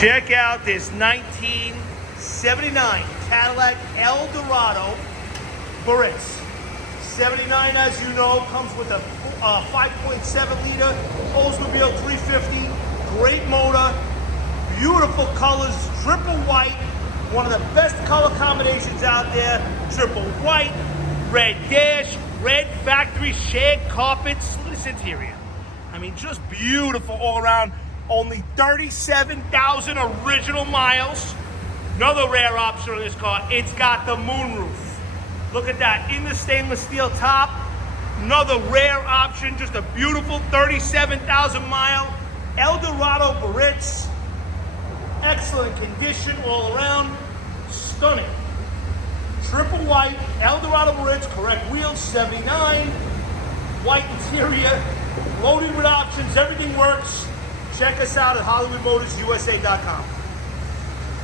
Check out this 1979 Cadillac Eldorado Biarritz. 79, as you know, comes with a 5.7 liter Oldsmobile 350. Great motor, beautiful colors, triple white. One of the best color combinations out there. Triple white, red dash, red factory shag carpets. Look at this interior. I mean, just beautiful all around. Only 37,000 original miles. Another rare option on this car, it's got the moonroof. Look at that, in the stainless steel top. Another rare option, just a beautiful 37,000 mile Eldorado Biarritz. Excellent condition all around, stunning. Triple white, Eldorado Biarritz, correct wheels, 79. White interior, loaded with options, everything works. Check us out at HollywoodMotorsUSA.com.